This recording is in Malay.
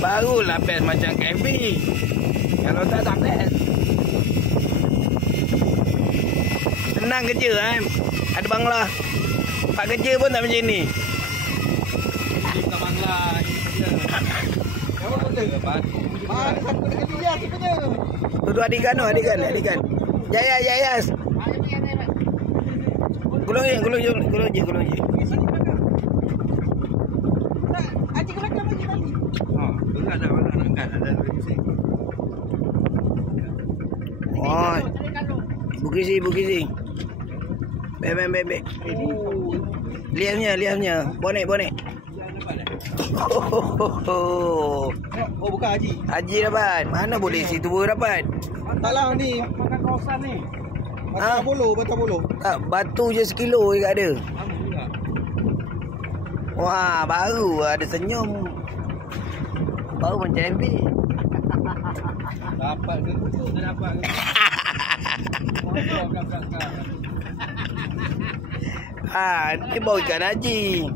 Barulah best macam camping. Kalau tak best. Senang kerja ada bangla. Pak kerja pun tak macam ni. Bukan bangla. Kamu boleh ke batu? Ada satu dekat dia sebenarnya. Tu adikan. Jaya. Gulung je. Aji ke belakang lagi tadi. Berat dah mana nak angkat ada bising. Oh. Bukisi. Bebek. Liamnya. Bonek. Oh, bukan Haji. Haji dapat. Mana boleh si tua dapat? Taklah ni makan kawasan ni. Batu bolo. Tak, batu je sekilo je kat ada. Lama juga. Wah, baru ada senyum. Baru macam MB. Dapat ke kutuk tak dapat ke? Ni bau ikan haji.